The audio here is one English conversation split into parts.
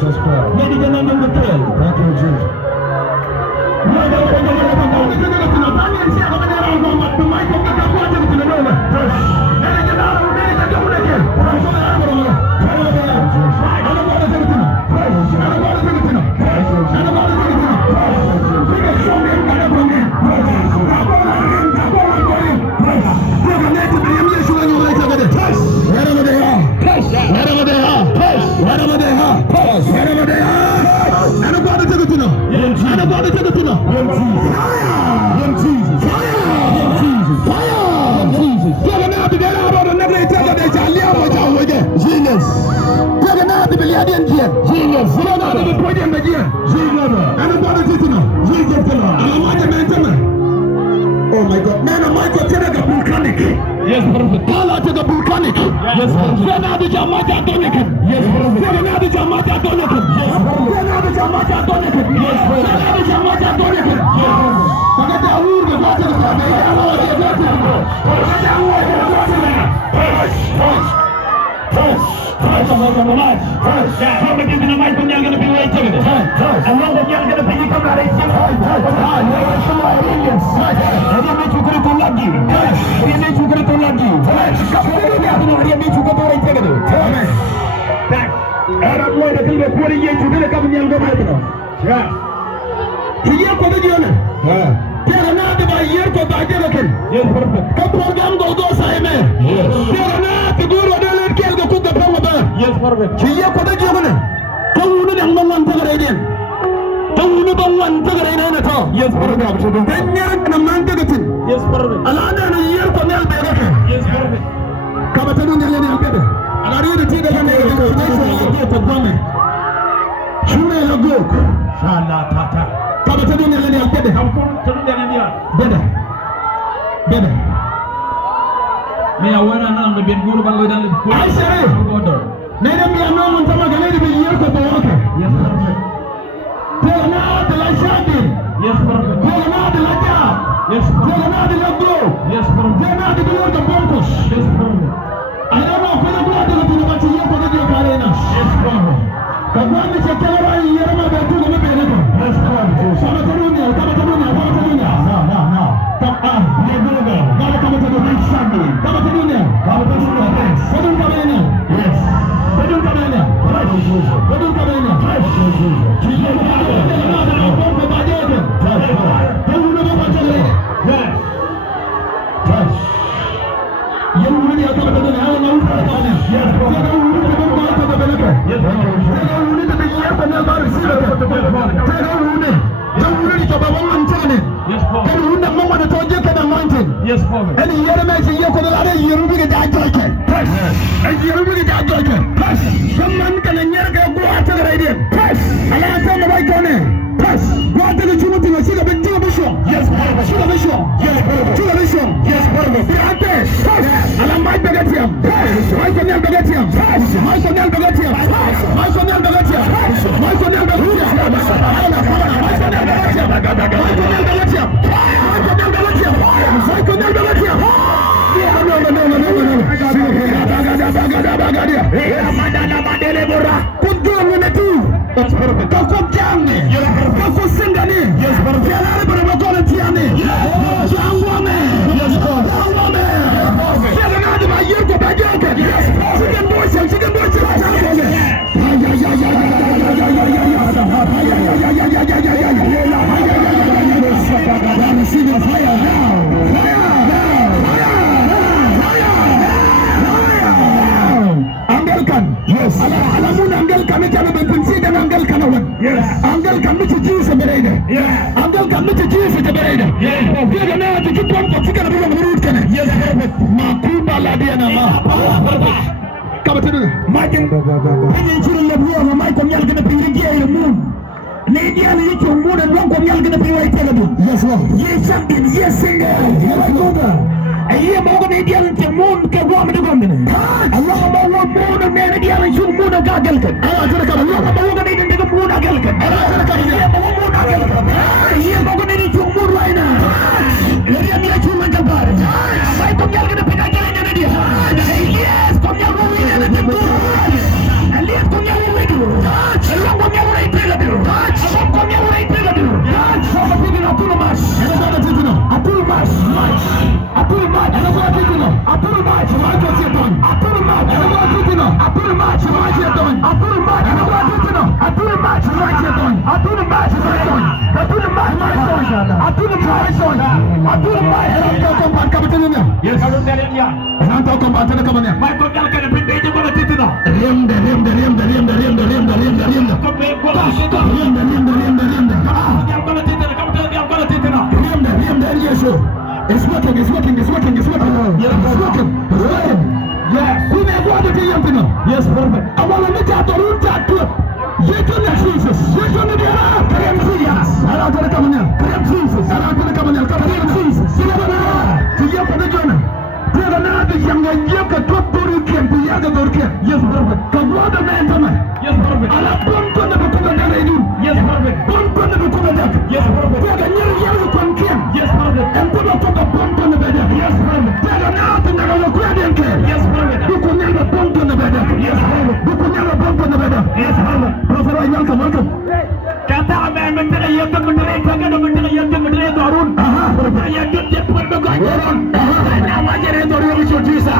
Jesus Christ. Thank you, Jesus. Oh my God, man, am I going to take a volcanic? Yes, Prophet. Kala take a volcanic. Yes, Prophet. Fena the Jamaica Donikin. Yes, Prophet. Fena the Jamaica Donikin. Yes, Prophet. Fena the Jamaica Donikin. Yes, Prophet. Fena the Jamaica Donikin. Yes. Forget the word of God. Forget the word of God. How many people in the mic when you're going to be waiting? And long when you're going to be come out and yes, perfect. Kiya pada gimana? Tahu ni yang bangwan tegarain. Tahu ni bangwan tegarain na to. Yes, perfect. Tanya naman tegatin. Yes, perfect. Alana ni year ko nel tegake. Yes, perfect. Kaba tanu nel ni alpede. Alari ni tida kan ni ko tagwame. Shune lagok. Shala tata. Kaba tanu nel ni alpede. Kamko tanu nel ni al. Beda. Me awana na me ben guru bangoy dan ko. Ai sere. Nene mi ano sama gane di year ko bawa. Yes, perfect. Tena de la shadi. Yes, perfect. Tena de la ja. Yes, perfect. Tena de la go. Yes, perfect. Tena de la de bonkos. Yes, perfect. Ana ma ko na gwa de la tuna bachi year ko de kare na. Yes, perfect. Kabwa ni se kala ba year ma ba tu ko me bene ko. Yes, perfect. Sama tanu ni. Na. Kapa ni buga. Kama tanu ni shadi. Kama tanu ni. Kodun kabene. Yes. Kodun kabene. Kodun kabene. Kiye ko na bomba bajeje. Kodun na bomba chale. Yes. Yemu ni akaba tanu na na ufa kana. Yes. Kodun ni bomba ko da bele ka. Yes. Kodun ni da year ko na ba risila ka. Kodun ni. Yemu ni to ba wan tane. Yes, Father. Kodun na mama na toje ka na mountain. Yes, Father. Ani yere me ji year ko na ada year bi ga da joke. Yes. Ai year bi ga da joke. Yes. Samman kana nyar ga gwa ta ga raidin. Yes. Ala ta na bai kone. Yes. Gwa ta ga chumu ti shi ga bin ti bisho. Yes, Father. Shi ga bisho. Yes, Father. Shi ga bisho. Yes, Father. Bi ate. Yes. Ala mai daga tiam. Yes. Mai ko nyal daga tiam. Yes. Mai ko nyal daga tiam. Yes. Mai ko nyal daga tiam. Yes. Mai ko nyal daga tiam. Ala fara mai ko nyal daga tiam. Mai ko nyal daga tiam. Mai ko nyal daga tiam. Mai ko nyal daga tiam. Angel kan miti jinsi berada. Angel kan miti jinsi berada. Dia kan ada di depan pasti kan ada menurut kan. Makuba lah dia nama. Kamu tahu? Macam ini ciri lebih apa? Macam yang kena pilih dia ilmu. Ni dia ni cuma dan orang kau yang kena pilih itu kan? Yes Lord. Yes champion. Yes single. Yes Lord. Iya mau ni dia ni cuma ke gua mana kau ni? Allah mau dan ni dia ni cuma dan gagal kan? Allah cakap Allah mau ni dia ni cuma gagal kan? Allah cakap dia mau gagal kan? Iya mau ni cuma lain. Dia ni cuma jabar. Baik kau yang kena pilih dia. Yes kau yang mau ni dia cuma. Lihat kau yang mau itu. tana kama ne mai ko gal kana pinde je ko titina riemda ko be ko riemda gal ko titina kam to gal ko titina riemda yeso it's working yes kume ko ade te yampino yes perfect awala ne ta to runta to yeto na Jesus yeto ne dia krem Jesus ala tana kama ne krem Jesus ala tana kama ne krem Jesus sibana ti yampa de jona tega na de yanga yaka to toru kempu yaga dorke yes perfect kabwada na entama yes perfect ala bon ko na ko na redu yes perfect bon ko na ko na dak yes perfect tega nyir yaga kon kem yes perfect empo to ko bon ko na beda yes perfect tega na to na ko na denke yes perfect du ko nyanga bon ko na beda yes perfect du ko nyanga bon ko na beda yes perfect professor nyanga malcolm kata ame mentera yaka mentera kaga do mentera yaka mentera darun ya jot je ko do ko na wajere do ro ko juisa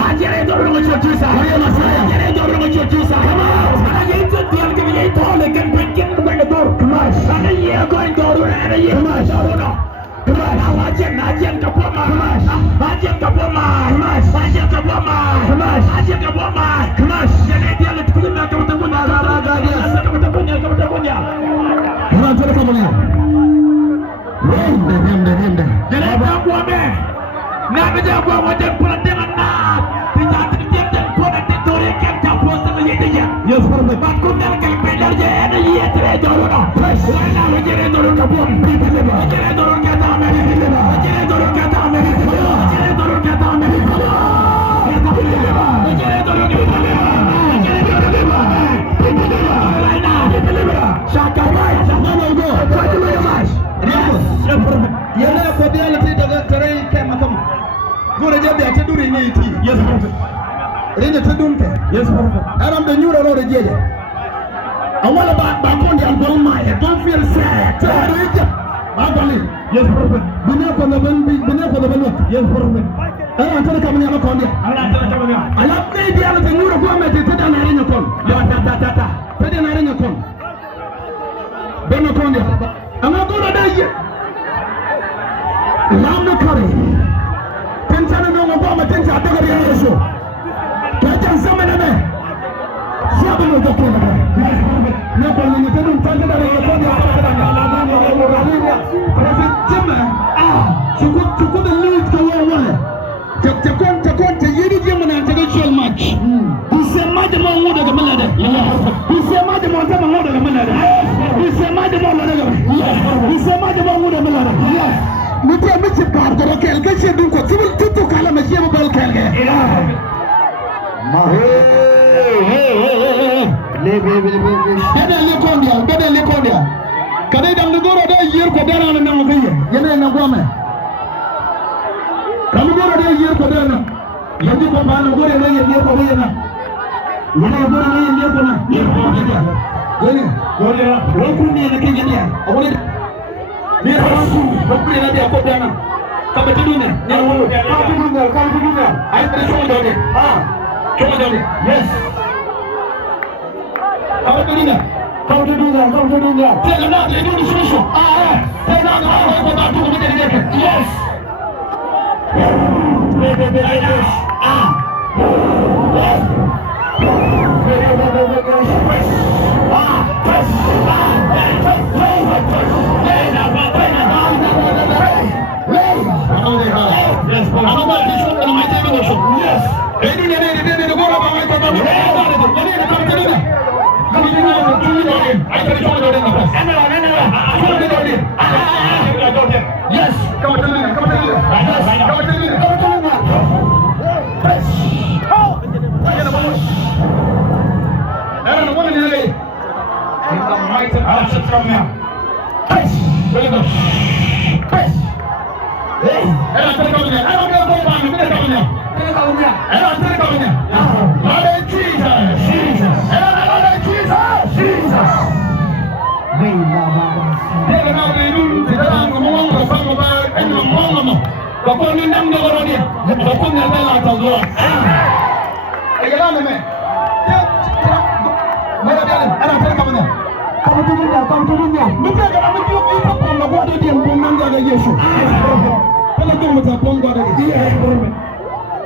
wajere do ro ko juisa ya na saya wajere do ro ko juisa kama ana yito dial ke ye to le kan penkin ko do dor kmas ana ye ko do ro ana ye kmas do kmas wajen ajen ka poma kmas ajen ka poma kmas ajen ka poma kmas ajen ka poma kmas jene dial ke ko na ka to ko na ga ga dia ka to ko nya Hana tole kama ne Renda jene ba ko be na be ja ko wajen pula dengan na tidak terdiam dan ko na te dore kem ta posta na yede ya yes farme ba ko na kal pedar je na ye tre doro no wala wajere doro ka bom bibele ba wajere doro ka ta me bibele ba wajere doro ka ta me wajere doro ka ta me bibele ba wajere doro ka ta me wajere doro ka ta me bibele ba laina bibele ba shaka ba shaka no go fadila ya mas yes farme yana ko diala ti daga tare ke makam gore je be ta duri ni ti yes farme rene ta dunke yes farme aram de nyuro ro de jeje awala ba ko ndi al bon ma don't feel sad ba bali yes farme bine ko na ban yes farme ana tara kam ni ko ndi ala be diala te nyuro ko me te ta na rene kon ya ta ta te na rene kon ben ko ndi ama ko da ye Lamno kare tentana no ngomba matenta daga ya Yesu kajan sama na me siapa no dokter na ko ni tenu tanda da ko dia para da na profet jema chuku da lead ko wa te kon te yiri jema na te actual match usema de mo ngoda ga malade usema de mo ta mo ngoda ga malade usema de mo ngoda usema de mo ngoda malade mutu michi pardo kel ke shedun ko tibul tutu kala me sheba bal kel ke ma le kondia kada dam de goro da yer ko dara na mo gaye yene na gome kam goro da yer ko dara yandi ko ba na goro na yer ko be na yene goro na yer ko na yer ko da goro ro ku ni na ke yene awole ni rasu bakuri na dia ko dana kabatidune ni wolo kabatidune ay tre so dode yes kabatidune tega na de ni solution tega na ko ba tu ko de yes Yes, come on. Come here. Very good. Hey,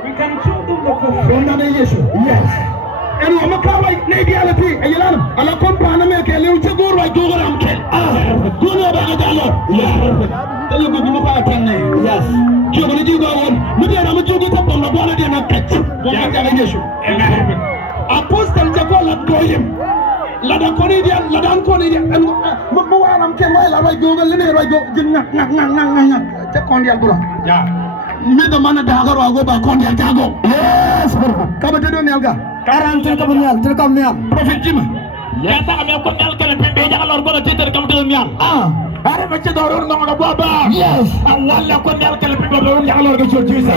we can show them Sonda ne Yesu. Yes. And I'm a cowboy, reality, and you know, and a company make a little to go right to what I'm killing. Go no back at all. Tell you, go back at yes. You're going to do one. Maybe I'm going to get up on the ball and not catch. Apostle Jacob Goyim. Ladan Cornelian, and I'm telling I go a little, I go, check on the Agora. Yeah. Made the man at Dagaro, I go back on the Tago. Yes, come to do Nelga. Karan to come here, to come here. Prophet Jim. Yes, I'm a Cornel can be a lot of theater come to the Mian. I have a chedor on the Baba. Yes, and one Cornel can be a lot of Jesus.